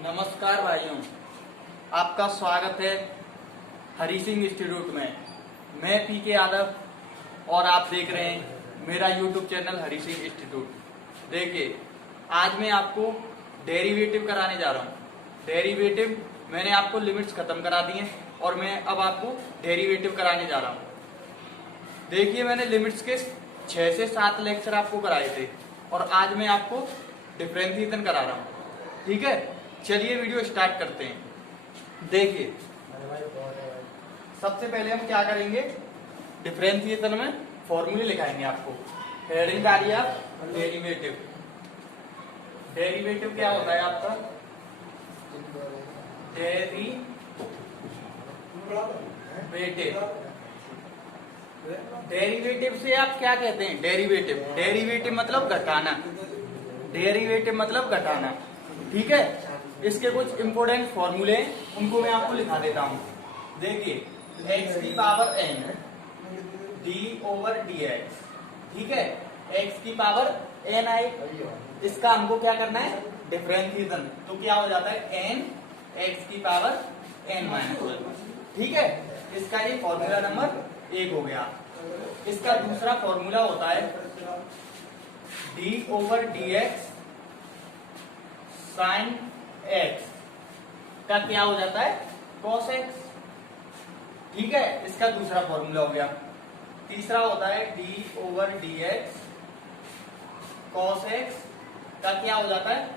नमस्कार भाइयों, आपका स्वागत है हरी सिंह इंस्टीट्यूट में। मैं पीके यादव और आप देख रहे हैं मेरा YouTube channel Hari Singh institute. देखिए, आज मैं आपको डेरिवेटिव कराने जा रहा हूँ। डेरिवेटिव मैंने आपको लिमिट्स खत्म करा दी हैं और मैं अब आपको डेरिवेटिव कराने जा रहा हूँ। देखिए, मैंने लिमिट्स के 6 से 7 लेक्चर आपको कराए थे और आज मैं आपको डिफरेंशिएशन करा रहा हूँ। ठीक है, चलिए वीडियो स्टार्ट करते हैं। देखिए, सबसे पहले हम क्या करेंगे, डिफरेंशिएशन में फॉर्मूले लिखाएंगे आपको। हेडिंग डालिए आप डेरिवेटिव। डेरिवेटिव क्या होता है आपका? डेरिवेटिव से आप क्या कहते हैं? डेरिवेटिव मतलब घटाना। डेरिवेटिव मतलब घटाना। ठीक है, इसके कुछ इंपोर्टेंट फॉर्मूले हैं, उनको मैं आपको लिखा देता हूं। देखिए, x की पावर n d/dx। ठीक है, x की पावर n आई, इसका हमको क्या करना है? डिफरेंशिएशन। तो क्या हो जाता है? n x की पावर n माइनस 1। ठीक है, इसका ये फॉर्मूला नंबर 1 हो गया। इसका दूसरा फॉर्मूला होता है d/dx sin x का क्या हो जाता है? cos x। ठीक है, इसका दूसरा फॉर्मूला हो गया। तीसरा होता है d/dx cos x का क्या हो जाता है?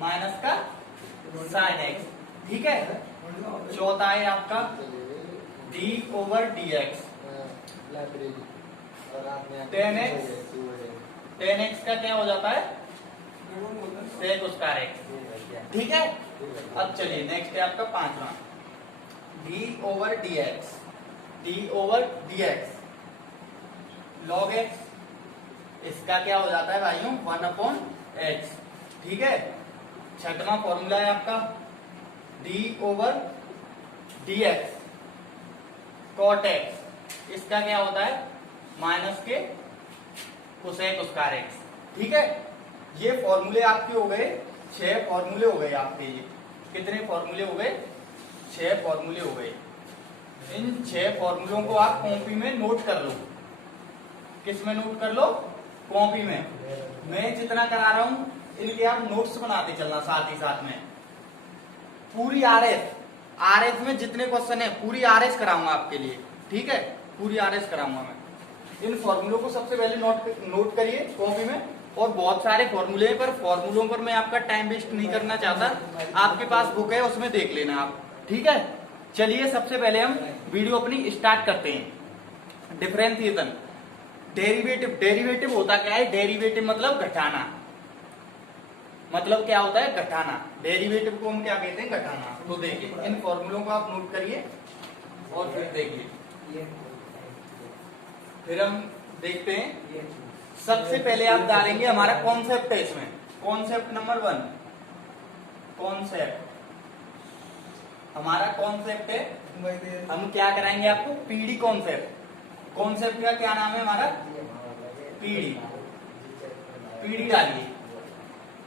माइनस का sin x। ठीक है, चौथा है आपका d/dx tan x का क्या हो जाता है? sec square x। ठीक है, अब चलिए नेक्स्ट है आपका पांचवा d/dx log x। इसका क्या हो जाता है भाइयों? 1/x। ठीक है, छठवां फॉर्मूला है आपका d/dx cot x। इसका क्या होता है? माइनस के कोसेक स्क्वायर x। ठीक है, ये फॉर्मूले आपके हो गए 6 फॉर्मूले हो गए आपके। ये कितने फॉर्मूले हो गए? 6 फॉर्मूले हो गए। इन 6 फॉर्मूलों को आप कॉपी में नोट कर लो। किस में नोट कर लो? कॉपी में। मैं जितना करा रहा हूं इनके आप नोट्स बनाते चलना साथ ही साथ में। पूरी आरएस में जितने क्वेश्चन है पूरी आरएस कराऊंगा आपके लिए। ठीक है, पूरी आरएस कराऊंगा मैं। इन फॉर्मूलों को सबसे पहले नोट करिए कॉपी में। और बहुत सारे फॉर्मूले हैं, पर फॉर्मूलों पर मैं आपका टाइम वेस्ट नहीं करना चाहता। आपके पास बुक है, उसमें देख लेना आप। ठीक है, चलिए सबसे पहले हम वीडियो अपनी स्टार्ट करते हैं। डिफरेंशिएशन। डेरिवेटिव होता क्या है? डेरिवेटिव मतलब घटाना। मतलब क्या होता है? घटाना। डेरिवेटिव को हम क्या कहते हैं? घटाना। तो देखिए, इन फॉर्मूलों को आप नोट करिए और फिर देखिए, फिर हम देखते हैं। सबसे पहले आप डालेंगे, हमारा कॉन्सेप्ट है इसमें। Concept number 1। कॉन्सेप्ट हमारा कॉन्सेप्ट है। हम क्या कराएंगे आपको? PD concept. कॉन्सेप्ट का क्या नाम है हमारा? पीडी। पीडी डालिए।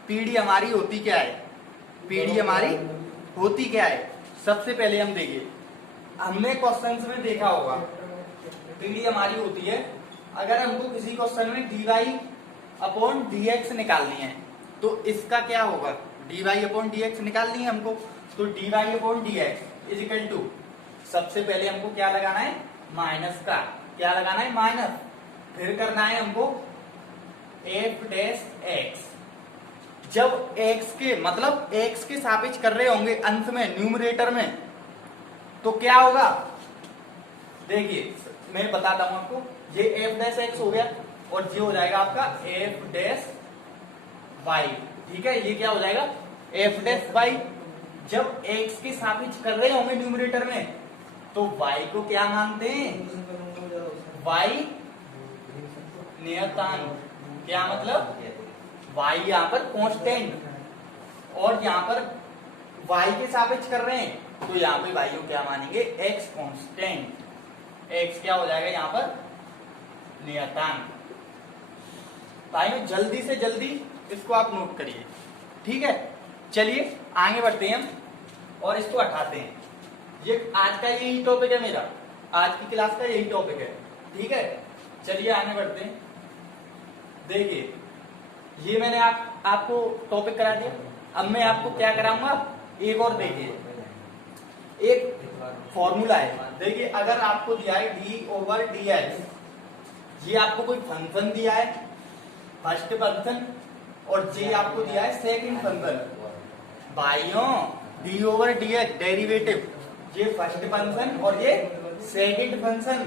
पीडी हमारी होती क्या है? पीडी हमारी होती क्या है? सबसे पहले हम देखिए, हमने क्वेश्चंस में देखा होगा पीडी हमारी होती है, अगर हमको किसी क्वेश्चन में dy/dx निकालनी है तो इसका क्या होगा? dy/dx निकालनी है हमको, तो dy/dx इज इक्वल टू, सबसे पहले हमको क्या लगाना है? माइनस का। क्या लगाना है? माइनस। फिर करना है हमको f'(x). जब x के मतलब x के सापेक्ष कर रहे होंगे अंश में, न्यूमरेटर में, तो क्या होगा? देखिए, मैं बताता हूं आपको। ये f'(x) हो गया और ये हो जाएगा आपका f'(y). ठीक है, ये क्या हो जाएगा? f'(y). जब x के सापेक्ष कर रहे होंगे न्यूमरेटर में, तो y को क्या मानते हैं? y नियतांक। क्या मतलब? y यहाँ पर कांस्टेंट और यहाँ पर y के सापेक्ष कर रहे हैं, तो यहाँ पे y को क्या मानेंगे? x constant. x क्या हो जाएगा यहाँ पर? नियतांक। भाइयों जल्दी से जल्दी इसको आप नोट करिए, ठीक है। चलिए आगे बढ़ते हैं हम और इसको हटाते हैं। ये आज का यही टॉपिक है मेरा, आज की क्लास का यही टॉपिक है, ठीक है। चलिए आगे बढ़ते हैं। देखिए ये मैंने आपको टॉपिक करा दिया। अब मैं आपको क्या कराऊंगा, एक और देखिए, एक फॉर्मूला है। देखिए अगर आपको दिया है d/dx, ये आपको कोई फंक्शन दिया है फर्स्ट फंक्शन, और जे आपको दिया है सेकंड फंक्शन। भाइयों d/dx डेरिवेटिव, ये फर्स्ट फंक्शन और ये सेकंड फंक्शन,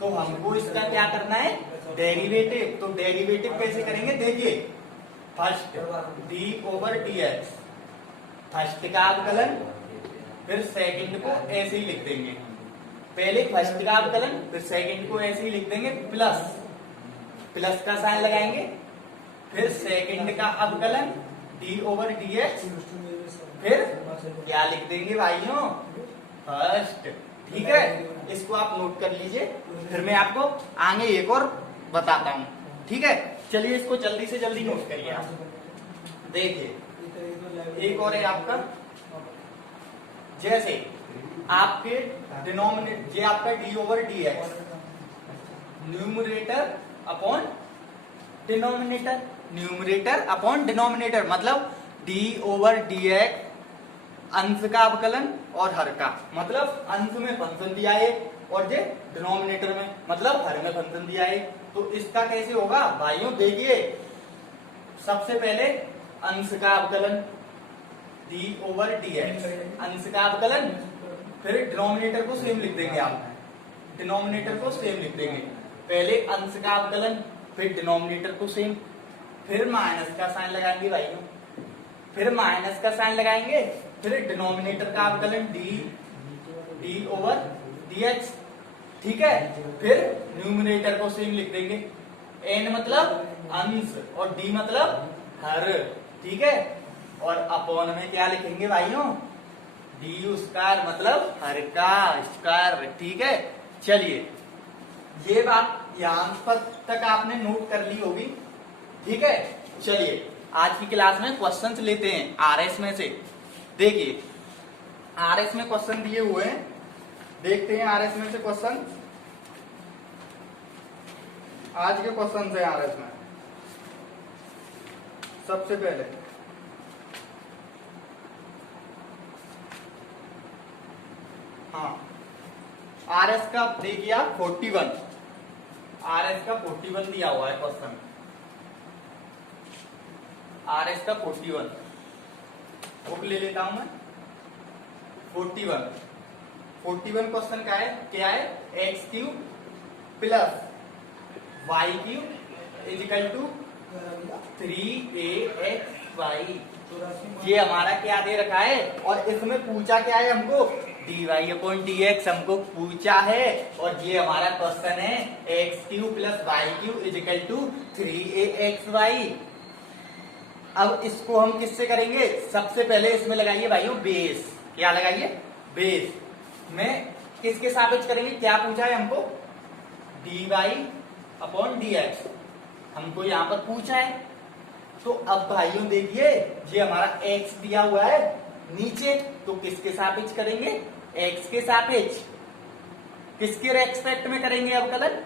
तो हमको इसका क्या करना है, डेरिवेटिव। तो डेरिवेटिव कैसे करेंगे, देखिए फर्स्ट d/dx, फर्स्ट का अवकलन, फिर सेकंड को ऐसे ही लिख देंगे। पहले फर्स्ट का अवकलन फिर सेकंड को ऐसे ही लिख देंगे, प्लस का साइन लगाएंगे, फिर सेकंड का अवकलन d/dx, फिर क्या लिख देंगे भाइयों, फर्स्ट, ठीक है। इसको आप नोट कर लीजिए, फिर मैं आपको आगे एक और बताता हूं, ठीक है। चलिए इसको जल्दी से जल्दी नोट करिए आप। देखिए एक और है आपका, जैसे आपके डिनोमिनेटर, ये आपका d/dx, numerator upon denominator, numerator upon denominator, मतलब d/dx अंश का अवकलन और हर का, मतलब अंश में फंक्शन दिया है और ये डिनोमिनेटर में मतलब हर में फंक्शन दिया है। तो इसका कैसे होगा भाइयों, देखिए सबसे पहले अंश का अवकलन d/dx, अंश का अवकलन, फिर डिनोमिनेटर को सेम लिख देंगे आप, डिनोमिनेटर को सेम लिख देंगे। पहले अंश का अवकलन, फिर डिनोमिनेटर को सेम, फिर माइनस का साइन लगाएंगे भाइयों, फिर माइनस का साइन लगाएंगे, फिर डिनोमिनेटर का अवकलन d/dx, ठीक है। फिर न्यूमरेटर को सेम लिख देंगे, n मतलब अंश और d मतलब हर, ठीक है। और अपॉन में क्या लिखेंगे भाइयों, du स्क्वायर मतलब हर का स्क्वायर, ठीक है। चलिए ये बात यहां तक आपने नोट कर ली होगी, ठीक है। चलिए आज की क्लास में क्वेश्चंस लेते हैं आरएस में से। देखिए आरएस में क्वेश्चन दिए हुए हैं, देखते हैं आरएस में से क्वेश्चन। आज के क्वेश्चन है आरएस में, सबसे पहले हाँ आरएस का देखिए आप 41, आरएस का 41 दिया हुआ है क्वेश्चन, आरएस का 41 बुक ले लेता हूं मैं। 41 क्वेश्चन का है, क्या है, x³ plus y³ is equal to 3axy, ये हमारा क्या दे रखा है, और इसमें पूछा क्या है हमको, dy/dx हमको पूछा है, और ये हमारा क्वेश्चन है x³ plus y³ is equal to 3axy। अब इसको हम किससे करेंगे, सबसे पहले इसमें लगाइए भाइयों बेस, क्या लगाइए, बेस में किसके सापेक्ष करेंगे, क्या पूछा है हमको, dy/dx हमको यहाँ पर पूछा है। तो अब भाइयों देखिए ये हमारा x दिया हुआ है नीचे, तो किसके सापेक्ष करेंगे, x के सापेक्ष, किसके रेस्पेक्ट में करेंगे अवकलन,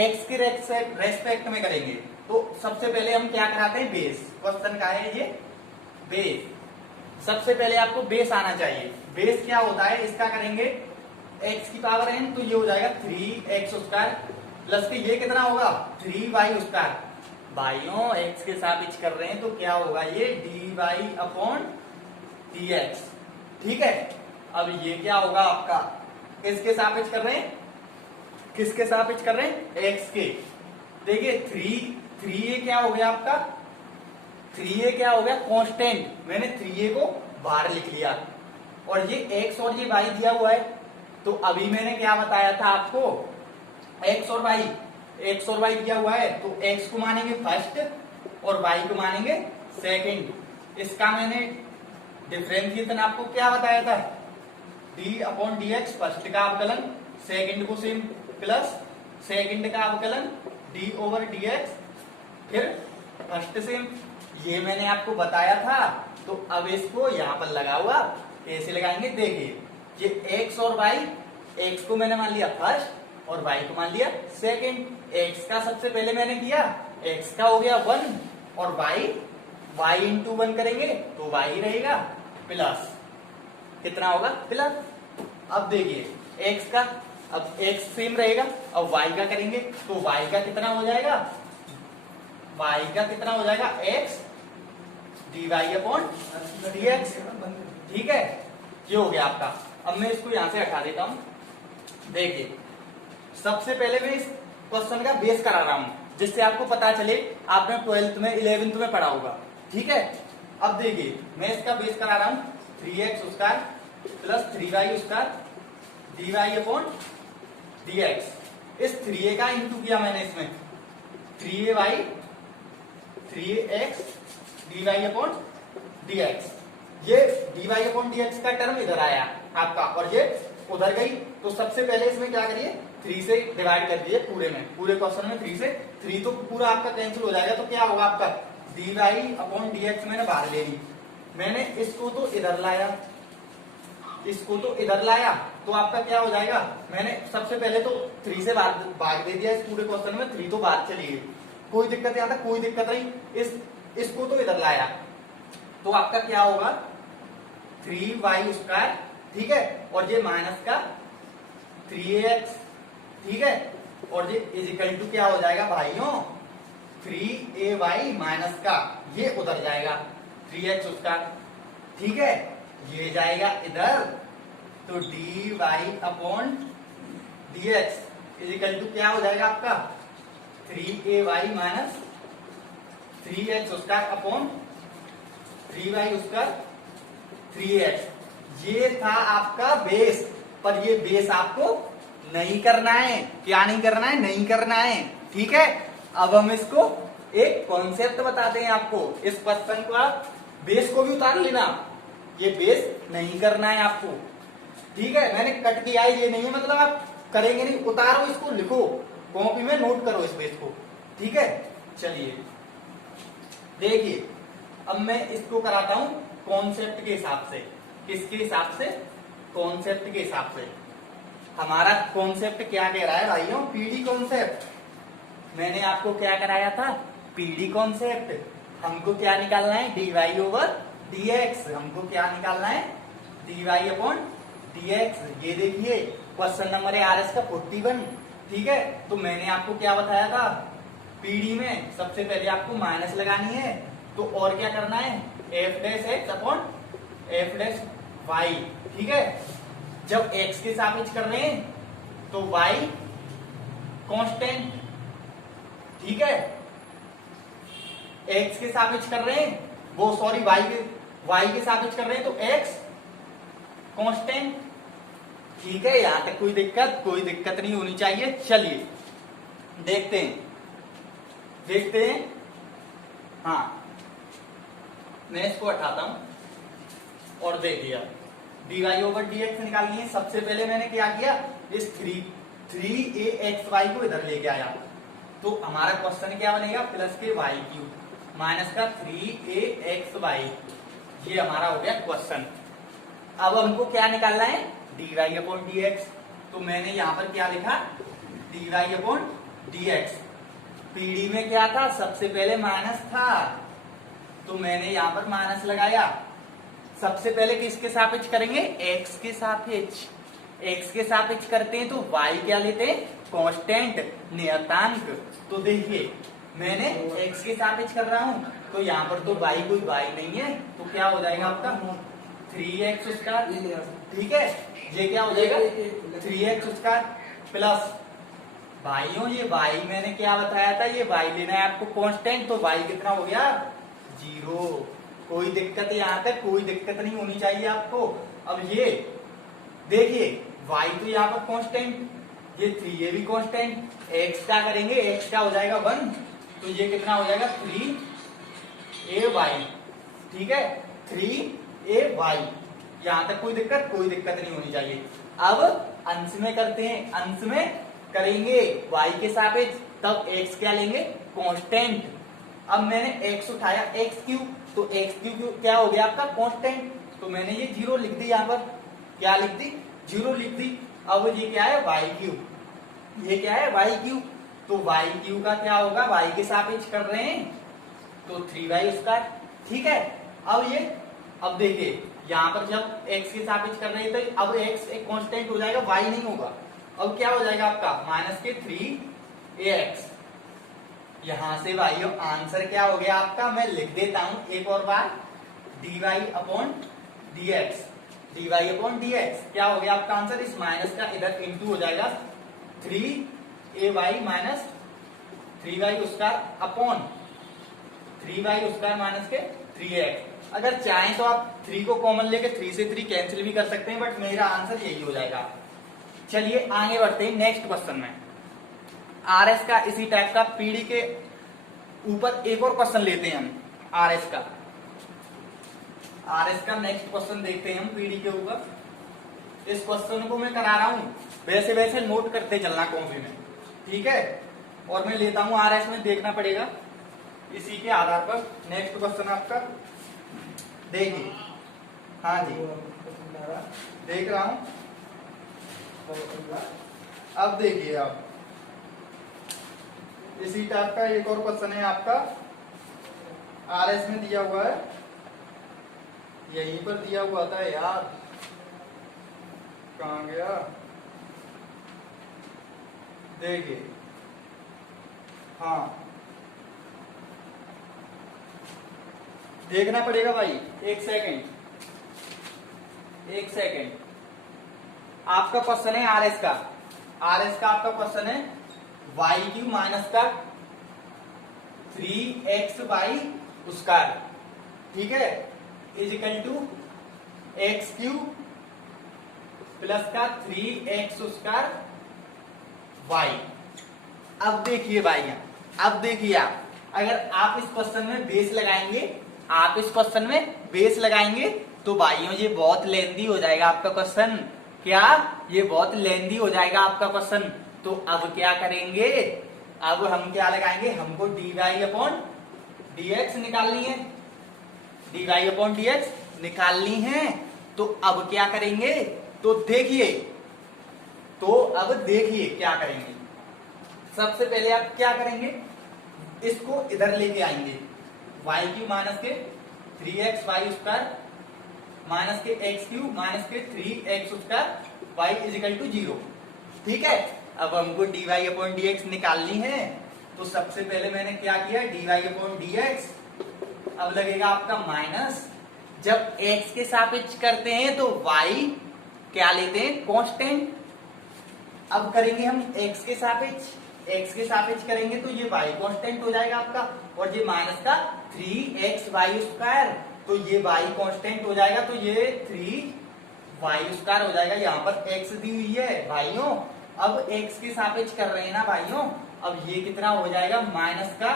x के रेस्पेक्ट में करेंगे। तो सबसे पहले हम क्या कराते हैं, बेस, क्वेश्चन का है ये बेस। सबसे पहले आपको बेस आना चाहिए। बेस क्या होता है, इसका करेंगे x की पावर n, तो ये हो जाएगा 3x² प्लस के ये कितना होगा 3y²। भाइयों x के सापेक्ष कर रहे हैं तो क्या होगा, ये dy/dx, ठीक है। अब ये क्या होगा आपका, किसके सापेक्ष कर रहे हैं, किसके सापेक्ष कर रहे हैं, x के। देखिए 3a क्या हो गया आपका, 3a क्या हो गया, कांस्टेंट, मैंने 3a को बाहर लिख लिया, और ये x और ये y दिया हुआ है। तो अभी मैंने क्या बताया था आपको, x और y दिया हुआ है, तो x को मानेंगे फर्स्ट और y को मानेंगे सेकंड। इसका मैंने डिफरेंशिएशन आपको क्या बताया था, d/dx फर्स्ट का अवकलन, सेकंड को सेम, प्लस सेकंड का अवकलन d/dx फिर फर्स्ट से ये मैंने आपको बताया था, तो अब इसको यहाँ पर लगाओ आप। कैसे लगाएंगे देखिए, ये x और y, x को मैंने मान लिया फर्स्ट और y को मान लिया सेकंड। x का सबसे पहले मैंने किया, x का हो गया 1 और y इंटू 1 करेंगे तो y रहेगा प्लस, कितना होगा प्लस। अब देखिए x का, अब x सेम रहेगा, अब y का करेंगे तो y का कितना हो जाएगा, y का कितना हो जाएगा x dy अपॉन dx। ठीक है, ये हो गया आपका। अब मैं इसको यहां से हटा देता हूं। देखिए सबसे पहले मैं इस क्वेश्चन का बेस करा रहा हूं, जिससे आपको पता चले, आपने 12th में 11th में पढ़ा होगा। ठीक है, अब देखिए मैं इसका बेस करा रहा हूं 3x square plus 3y square dy upon dx। इस 3a का इंटू किया मैंने इसमें 3ay 3x dy upon dx। ये dy अपॉन dx का टर्म इधर आया आपका और ये उधर गई। तो सबसे पहले इसमें क्या करिए, 3 से डिवाइड कर दीजिए पूरे में, पूरे क्वेश्चन में 3 से, 3 तो पूरा आपका कैंसिल हो जाएगा। तो क्या होगा आपका dy अपॉन dx मैंने बाहर ले ली, मैंने इसको तो इधर लाया, इसको तो इधर लाया, तो आपका क्या हो जाएगा, मैंने सबसे पहले तो 3 से भाग दे दिया इस पूरे क्वेश्चन में, 3 तो बाहर चली गई, कोई दिक्कत यहाँ तक कोई दिक्कत नहीं। इसको तो इधर लाया, तो आपका क्या होगा 3y स्क्वायर, ठीक है, और ये माइनस का 3ax, ठीक है, और ये इज इक्वल टू क्या हो जाएगा भाइयों 3ay माइनस का, ये उधर जाएगा 3x स्क्वायर, ठीक है, ये जाएगा इधर, तो dy upon dx is equal to क्या हो जाएगा आपका 3ay minus 3x square upon 3y square 3x। ये था आपका बेस, पर ये बेस आपको नहीं करना है। क्या नहीं करना है, नहीं करना है। ठीक है, अब हम इसको एक कॉन्सेप्ट बताते हैं आपको। इस क्वेश्चन को आप बेस को भी उतार लेना, ये बेस नहीं करना है आपको। ठीक है, मैंने कट किया है, ये नहीं है मतलब आप करेंगे नहीं, उतारो इसको, लिखो कॉपी में, नोट करो इस बेस को। ठीक है, चलिए देखिए अब मैं इसको कराता हूं कॉन्सेप्ट के हिसाब से। किसके हिसाब से, कॉन्सेप्ट के हिसाब से। हमारा कॉन्सेप्ट क्या कह रहा है भाइयों, पीडी कॉन्सेप्ट। मैंने आपको क्या कराया था, पीडी कॉन्सेप्ट। हमको क्या निकालना है, dy ओवर dx। हमको क्या निकालना है, dy अपॉन dx। ये देखिए क्वेश्चन नंबर है RS का 41। ठीक है, तो मैंने आपको क्या बताया था, पीडी में सबसे पहले आपको माइनस लगानी है, तो और क्या करना है f dash x upon f dash y। ठीक है, जब x के सापेक्ष कर रहे हैं तो y कांस्टेंट, ठीक है, x के सापेक्ष कर रहे हैं, वो सॉरी y के सापेक्ष कर रहे हैं तो x कांस्टेंट। ठीक है, यहां तक कोई दिक्कत नहीं होनी चाहिए। चलिए देखते हैं। हाँ, मैं इसको हटाता हूं और देखिए dy ओवर dx निकालनी है। सबसे पहले मैंने क्या किया, इस 3axy को इधर लेके आया, तो हमारा क्वेश्चन क्या बनेगा, प्लस के y क्यूब माइनस का 3axy। ये हमारा हो गया क्वेश्चन। अब हमको क्या निकालना है, dy अपॉन dx। तो मैंने यहां पर क्या लिखा, dy अपॉन dx। पीडी में क्या था, सबसे पहले माइनस था, तो मैंने यहां पर माइनस लगाया। सबसे पहले किसके सापेक्ष करेंगे, x के सापेक्ष। x के सापेक्ष करते हैं तो y क्या लेते हैं, कांस्टेंट, नियतांक। तो देखिए मैंने x के सापेक्ष कर रहा हूं, तो यहाँ पर तो y कोई y नहीं है, तो क्या हो जाएगा आपका 3x स्क्वायर। ठीक है, ये क्या हो जाएगा 3x स्क्वायर प्लस, भाइयों ये y मैंने क्या बताया था, ये y लेना है आपको कांस्टेंट, तो y कितना हो गया 0। कोई दिक्कत, यहाँ तक कोई दिक्कत नहीं होनी चाहिए आपको। अब ये देखिए y तो यहाँ पर कांस्टेंट, ये 3a भी कांस्टेंट, x का करेंगे, x का हो जाएगा 1, तो ये कितना हो जाएगा 3ay। ठीक है, 3ay। यहाँ तक कोई दिक्कत नहीं होनी चाहिए। अब अंश में करते हैं, अंश में करेंगे y के सापेक्ष, तब x क्या लेंगे कांस्टेंट, अब मैंने x उठाया एक्स क्यूब, तो एक्स क्यूब क्या हो गया आपका कांस्टेंट, तो मैंने ये 0 लिख दी, यहाँ पर क्या लिख दी 0 लिख दी। अब ये क्या है वाई क्यूब, ये क्या है वाई क्यूब, तो वाई क्यूब का क्या होगा, वाई के सापेक्ष कर रहे हैं तो 3y स्क्वायर। ठीक है, अब ये अब देखिए यहाँ पर जब x के सापेक्ष कर रहे हैं तो अब x एक कांस्टेंट हो जाएगा, y नहीं होगा। अब क्या हो जाएगा आपका माइनस के 3ax, यहां से भाई आंसर क्या हो गया आपका, मैं लिख देता हूं एक और बार, dy upon dx, dy upon dx क्या हो गया आपका आंसर, इस माइनस का इधर इंटू हो जाएगा 3ay minus 3y square upon 3y square minus के 3x। अगर चाहें तो आप 3 को कॉमन लेके 3 से 3 कैंसिल भी कर सकते हैं, बट मेरा आंसर यही हो जाएगा। चलिए आगे बढ़ते हैं नेक्स्ट क्वेश्चन में। आरएस का इसी टाइप का पीडी के ऊपर एक और क्वेश्चन लेते हैं हम, आरएस का नेक्स्ट क्वेश्चन देखते हैं हम पीडी के ऊपर। इस क्वेश्चन को मैं करा रहा हूं, वैसे वैसे नोट करते चलना कॉपी में, ठीक है। और मैं लेता हूं आरएस में, देखना पड़ेगा इसी के आधार पर। नेक्स्ट क्वेश्चन आपका देखिए, हाँ जी देख रहा हूं। अब देखिए आप इसी टाइप का एक और क्वेश्चन है आपका, आरएस में दिया हुआ है, यहीं पर दिया हुआ था यार, कहां गया, देखिए हाँ देखना पड़ेगा भाई, एक सेकंड। आपका क्वेश्चन है आरएस का आपका क्वेश्चन है वाई क्यूब माइनस का 3xy स्क्वायर, ठीक है, is equal to x cube plus का 3x स्क्वायर वाई। अब देखिए भाई, अब देखिए आप, अगर आप इस क्वेश्चन में बेस लगाएंगे, तो भाइयों ये बहुत लेंदी हो जाएगा आपका क्वेश्चन। क्या ये बहुत लेंदी हो जाएगा आपका क्वेश्चन। तो अब क्या करेंगे, अब हम क्या लगाएंगे, हमको dy अपॉन dx निकालनी है, dy अपॉन dx निकालनी है। तो अब क्या करेंगे, तो अब देखिए क्या करेंगे। सबसे पहले आप क्या करेंगे, इसको इधर लेके आएंगे, वाई क्यूब माइनस के 3xy स्क्वायर माइनस के एक्स क्यूब माइनस के 3x square y is equal to 0, ठीक है। अब हमको dy अपॉन dx निकालनी है, तो सबसे पहले मैंने क्या किया, dy अपॉन dx, अब लगेगा आपका माइनस, जब x के सापेक्ष करते हैं तो y क्या लेते हैं कांस्टेंट। अब करेंगे हम x के सापेक्ष करेंगे तो ये y कांस्टेंट हो जाएगा आपका, और ये माइनस का 3xy स्क्वायर, तो ये y कांस्टेंट हो जाएगा, तो ये 3y स्क्वायर हो जाएगा। यहाँ पर x दी हुई है भाइयों, अब x के सापेक्ष कर रहे हैं ना भाइयों, अब ये कितना हो जाएगा, माइनस का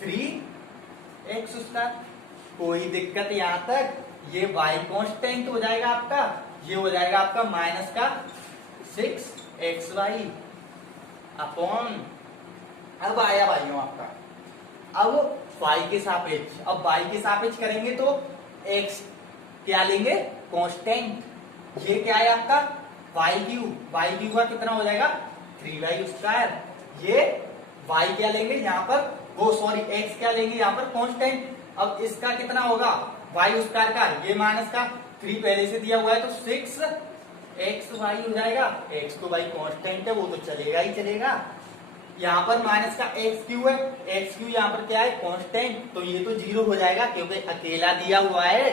3x स्क्वायर। कोई दिक्कत यहाँ तक, ये y कांस्टेंट हो जाएगा आपका, ये हो जाएगा आपका माइनस का 6xy अपॉन, अब आया भाइयों आपका, अब y के सापेक्ष, अब y के सापेक्ष करेंगे तो x क्या लेंगे कांस्टेंट, ये क्या है आपका y क्यूब का कितना हो जाएगा 3y स्क्वायर, ये y क्या लेंगे यहाँ पर, वो सॉरी x क्या लेंगे यहाँ पर कांस्टेंट। अब इसका कितना होगा y स्क्वायर का, ये माइनस का 3 पहले से दिया हुआ है, तो 6xy हो जाएगा। x तो भाई कांस्टेंट है, वो तो चलेगा ही चलेगा। यहाँ पर माइनस का एक्स क्यू है, एक्स क्यू यहाँ पर क्या है कांस्टेंट, तो ये तो 0 हो जाएगा क्योंकि अकेला दिया हुआ है,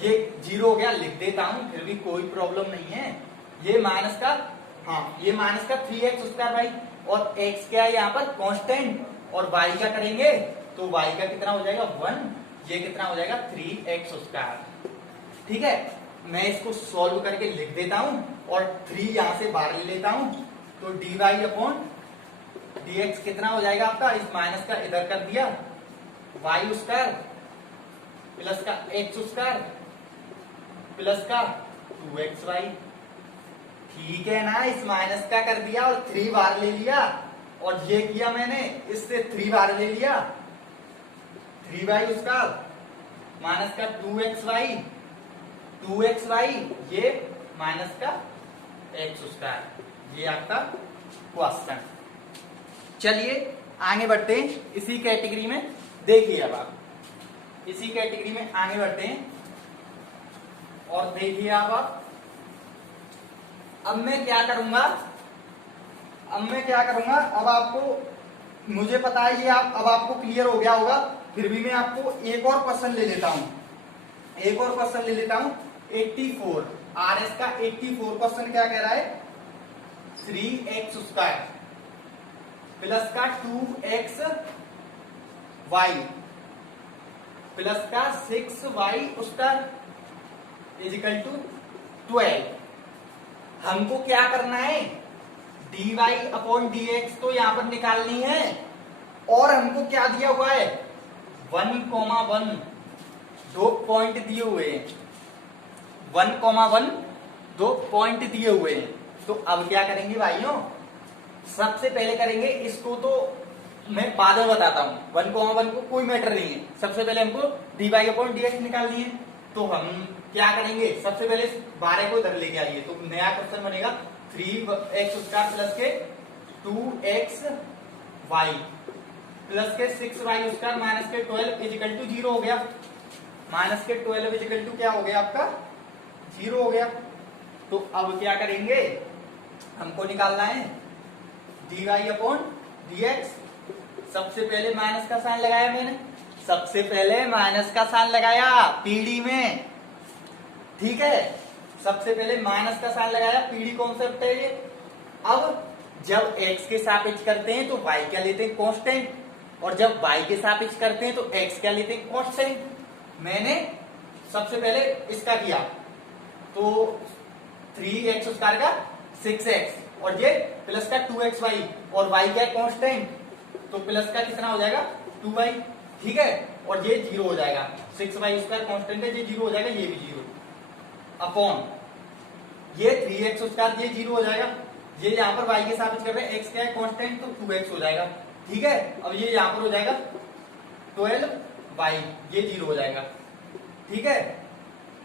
ये 0 हो गया, लिख देता हूं, फिर भी कोई प्रॉब्लम नहीं है। ये माइनस का, हाँ ये माइनस का 3x स्क्वायर भाई, और x क्या है यहाँ पर कांस्टेंट, और y का करेंगे तो y का कितना हो जाएगा 1, ये कितना हो जाएगा 3x स्क्वायर, ठीक है। मैं इसको सॉल्व करके लिख देता हूं, और 3 यहां से बाहर ले लेता हूं, तो dy अपॉन dx कितना हो जाएगा आपका, इस माइनस का इधर कर दिया, y स्क्वायर प्लस का x स्क्वायर प्लस का 2xy, ठीक है ना। इस माइनस का कर दिया और 3 बार ले लिया, और ये किया मैंने, इससे 3 बार ले लिया, 3y स्क्वायर माइनस का 2xy ये माइनस का x स्क्वायर। ये आपका क्वेश्चन। चलिए आगे बढ़ते हैं इसी कैटेगरी में। देखिए अब आप इसी कैटेगरी में आगे बढ़ते हैं और देखिए आप अब मैं क्या करूंगा, अब आपको मुझे पता है ये अब आपको क्लियर हो गया होगा, फिर भी मैं आपको एक और क्वेश्चन ले लेता हूं। 84 RS का 84 क्वेश्चन क्या कह रहा है, 3x स्क्वायर प्लस का 2xy प्लस का 6y स्क्वायर इजिकल टू 12। हमको क्या करना है, dy अपॉन dx तो यहां पर निकालनी है, और हमको क्या दिया हुआ है 1,1 दो पॉइंट दिए हुए हैं, 1,1 दो पॉइंट दिए हुए हैं। तो अब क्या करेंगे भाइयों, सबसे पहले करेंगे इसको, तो मैं बाद में बताता हूं, 1,1 को कोई मैटर नहीं है, सबसे पहले हमको dy अपॉन dx निकालनी है। तो हम क्या करेंगे, सबसे पहले 12 को इधर लेके आइए, तो नया क्वेश्चन बनेगा 3x स्क्वायर प्लस के 2xy प्लस के 6y स्क्वायर माइनस के 12 इजिकल टू 0 हो गया। माइनस के 12 इजिकल टू क्या हो गया आपका 0 हो गया। तो अब क्या करेंगे, हमको निकालना है dy अपॉन dx। सबसे पहले माइनस का साइन लगाया मैंने, सबसे पहले माइनस का साइन लगाया पीडी में, ठीक है, सबसे पहले माइनस का साइन लगाया, पीडी कॉन्सेप्ट है ये। अब जब x के सापेक्ष करते हैं तो y क्या लेते हैं कांस्टेंट, और जब y के सापेक्ष करते हैं तो x क्या लेते हैं कांस्टेंट। मैंने सबसे पहले इसका किया तो 3x स्क्वायर का 6x और ये प्लस का 2xy और y क्या कांस्टेंट, तो प्लस का कितना हो जाएगा 2y, ठीक है, और ये 0 हो जाएगा, 6y स्क्वायर कांस्टेंट है, ये 0 हो जाएगा, ये भी 0 अपॉन ये 3x स्क्वायर, ये 0 हो जाएगा, ये यहाँ पर y के सापेक्ष कर रहे हैं, x क्या है कांस्टेंट, तो 2x हो जाएगा, ठीक है। अब ये यहाँ पर हो जाएगा 12y, ये 0 हो जाएगा, ठीक है।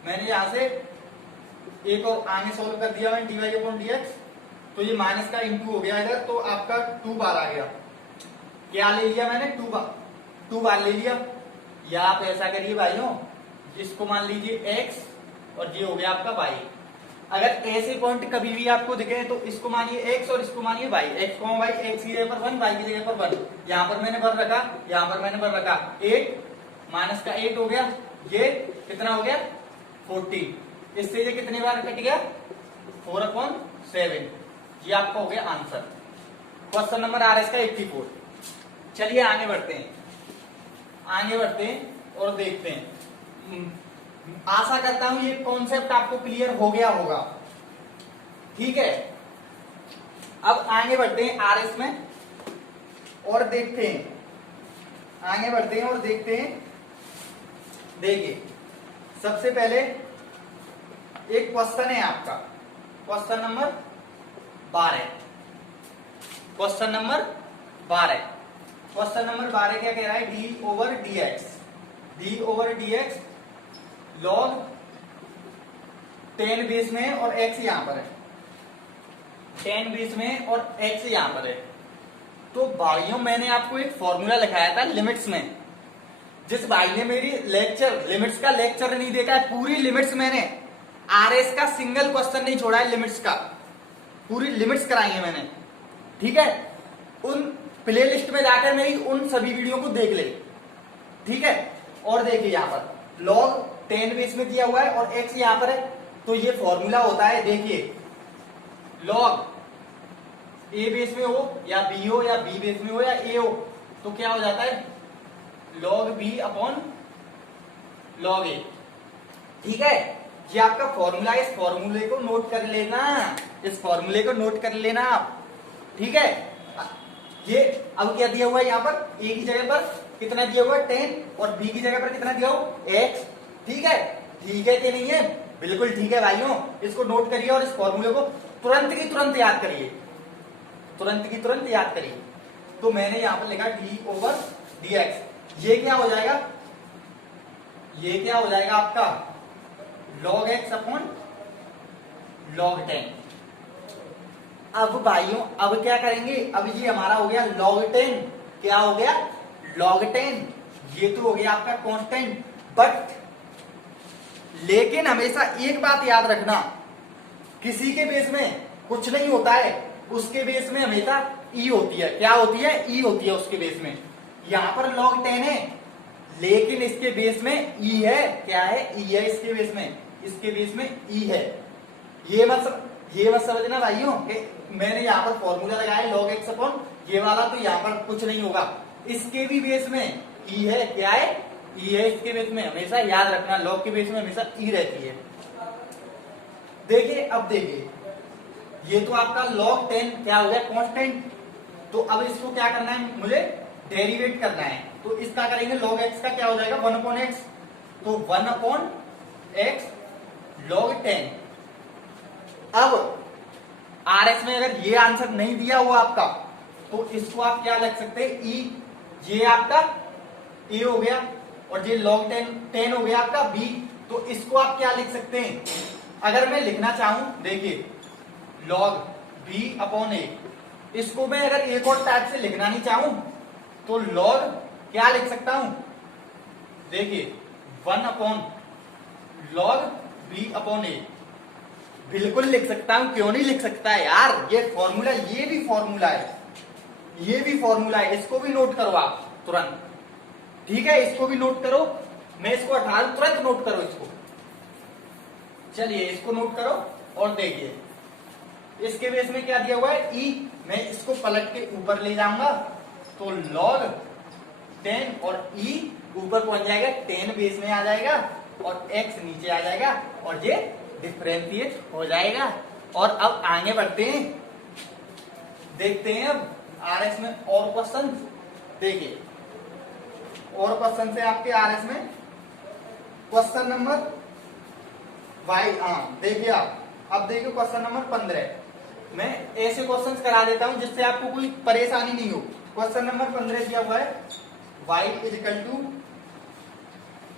मैंने यहां से एक और आगे सोल्व कर दिया मैंने dy अपॉन dx, तो ये माइनस का इंटू हो गया इधर, तो आपका 2 बार आ गया। क्या ले लिया मैंने 2 बार ले लिया। या आप ऐसा करिए भाइयों, इसको मान लीजिए x और ये हो गया आपका y। अगर ऐसे पॉइंट कभी भी आपको दिखे तो इसको मानिए x और इसको मानिए y, x को y, x की जगह पर 1, y की जगह पर 1। यहाँ पर मैंने भर रखा, यहाँ पर मैंने भर रखा 8 माइनस का 8 हो गया, ये कितना हो गया 14। इससे ये कितनी बार कट गया 4/7। ये आपका हो गया आंसर, क्वेश्चन नंबर RS का 84। चलिए आगे बढ़ते हैं और देखते हैं। आशा करता हूं ये कॉन्सेप्ट आपको क्लियर हो गया होगा, ठीक है। अब आगे बढ़ते हैं RS में और देखते हैं, आगे बढ़ते हैं और देखते हैं। देखिए सबसे पहले एक क्वेश्चन है आपका, क्वेश्चन नंबर 12। क्वेश्चन नंबर 12 क्या कह रहा है, d over dx log 10 base में और x यहां पर है, 10 बेस में और x यहां पर है। तो भाइयों मैंने आपको एक फॉर्मूला लिखाया था लिमिट्स में, जिस भाई ने मेरी लिमिट्स का लेक्चर नहीं देखा है, पूरी लिमिट्स मैंने RS का सिंगल क्वेश्चन नहीं छोड़ा है, लिमिट्स का पूरी लिमिट्स कराई है मैंने, ठीक है। उन प्लेलिस्ट में जाकर मेरी उन सभी वीडियो को देख ले, ठीक है। और देखिए यहाँ पर log 10 बेस में दिया हुआ है और x यहाँ पर है, तो ये फॉर्मूला होता है, देखिए log a बेस में हो या b हो या b बेस में हो या a हो, तो क्या हो जाता है log b upon log a, ठीक है। ये आपका फॉर्मूला, इस फॉर्मूले को नोट कर लेना, इस फॉर्मूले को नोट कर लेना आप, ठीक है। ये अब क्या दिया हुआ है यहाँ पर, a की जगह पर कितना दिया हुआ है 10 और b की जगह पर कितना दिया हुआ x, ठीक है। ठीक है कि नहीं है, बिल्कुल ठीक है भाइयों। इसको नोट करिए और इस फॉर्मूले को तुरंत की तुरंत याद करिए, तुरंत की तुरंत याद करिए। तो मैंने यहाँ पर लिखा d ओवर dx, ये क्या हो जाएगा ये क्या हो जाएगा आपका log x अपॉन log 10। अब भाइयों अब क्या करेंगे, अब ये हमारा हो गया log 10, क्या हो गया log 10, ये तो हो गया आपका कांस्टेंट। बट लेकिन हमेशा एक बात याद रखना, किसी के बेस में कुछ नहीं होता है, उसके बेस में हमेशा ई होती है। क्या होती है? ई होती है उसके बेस में। यहां पर log 10 है लेकिन इसके बेस में ई है। क्या है? ई है इसके बेस में, इसके बेस में ई है। ये मत समझना भाइयों कि मैंने यहाँ पर फॉर्मूला लगाया log x अपॉन ये वाला, तो यहाँ पर कुछ नहीं होगा। इसके भी बेस में ई है। क्या है? ई है इसके बेस में। हमेशा याद रखना log के बेस में हमेशा ई रहती है। देखिए अब देखिए, ये तो आपका log 10 क्या हो गया कांस्टेंट। तो अब इसको क्या करना है, मुझे डेरिवेट करना है। तो इसका करेंगे log x का क्या हो जाएगा 1 अपॉन x, तो 1 अपॉन x log 10। अब RS में अगर ये आंसर नहीं दिया हुआ आपका तो इसको आप क्या लिख सकते हैं, ई, ये आपका ए हो गया और ये log 10 हो गया आपका बी। तो इसको आप क्या लिख सकते हैं, अगर मैं लिखना चाहूं, देखिए log b अपॉन ए, इसको मैं अगर एक और टाइप से लिखना नहीं चाहूं तो log क्या लिख सकता हूं, देखिए 1 अपॉन log b अपॉन ए, बिल्कुल लिख सकता हूं। क्यों नहीं लिख सकता है यार, ये फॉर्मूला, ये भी फॉर्मूला है, ये भी फॉर्मूला है। इसको भी नोट करो आप तुरंत, ठीक है, इसको भी नोट करो। मैं इसको हटा दूं, तुरंत नोट करो इसको। चलिए इसको नोट करो और देखिए इसके बेस में क्या दिया हुआ है ई, मैं इसको पलट के ऊपर ले जाऊंगा तो log 10 और ई ऊपर पहुंच जाएगा, 10 बेस में आ जाएगा और x नीचे आ जाएगा और ये डिफरेंशिएट हो जाएगा। और अब आगे बढ़ते हैं, देखते हैं अब RS में और क्वेश्चन। देखिए और क्वेश्चन से आपके RS में क्वेश्चन नंबर देखिए आप, अब देखिए क्वेश्चन नंबर 15। मैं ऐसे क्वेश्चंस करा देता हूं जिससे आपको कोई परेशानी नहीं हो। क्वेश्चन नंबर 15 दिया हुआ है y is equal to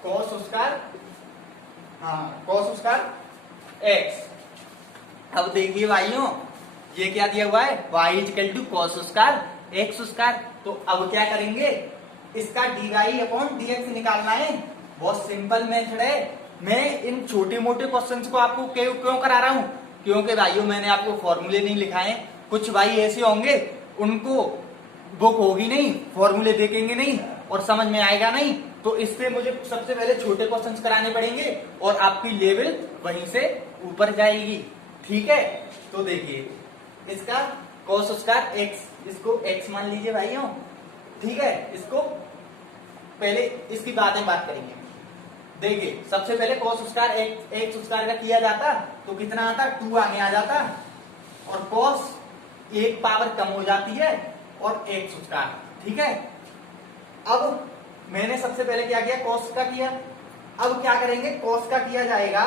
cos square, cos square x। अब देखिए भाइयों ये क्या दिया हुआ है, y is equal to cos square x square. तो अब क्या करेंगे, इसका dy अपॉन dx निकालना है। बहुत सिंपल मेथड है। मैं इन छोटे मोटे क्वेश्चंस को आपको क्यों करा रहा हूं, क्योंकि भाइयों मैंने आपको फॉर्मूले नहीं लिखाए। कुछ भाई ऐसे होंगे उनको बुक होगी नहीं, फॉर्मूले देखेंगे नहीं और समझ में आएगा नहीं, तो इससे मुझे सबसे पहले छोटे क्वेश्चंस कराने पड़ेंगे और आपकी लेवल वहीं से ऊपर जाएगी, ठीक है। तो देखिए इसका cos स्क्वायर x, इसको x मान लीजिए भाइयों, ठीक है। इसको पहले इसकी बात करेंगे। देखिए सबसे पहले cos स्क्वायर x स्क्वायर का किया जाता तो कितना आता, 2 आगे आ जाता और cos एक पावर कम हो जाती है और x स्क्वायर, ठीक है। अब मैंने सबसे पहले क्या किया, cos का किया। अब क्या करेंगे, cos का किया जाएगा,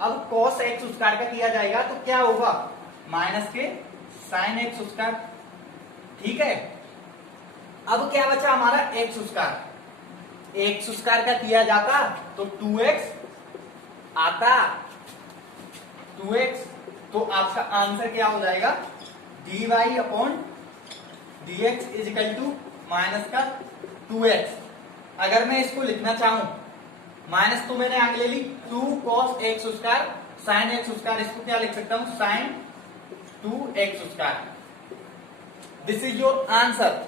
अब cos x स्क्वायर का किया जाएगा तो क्या होगा, माइनस के sin x स्क्वायर, ठीक है। अब क्या बचा हमारा x स्क्वायर, x स्क्वायर का किया जाता तो 2x आता, 2x। तो आपका आंसर क्या हो जाएगा, dy upon dx is equal to minus का 2x। अगर मैं इसको लिखना चाहूं, माइनस तो मैंने आगे ले ली, 2 cos x square sin x square, इसको क्या लिख सकता हूं, sin 2x square. This is your answer.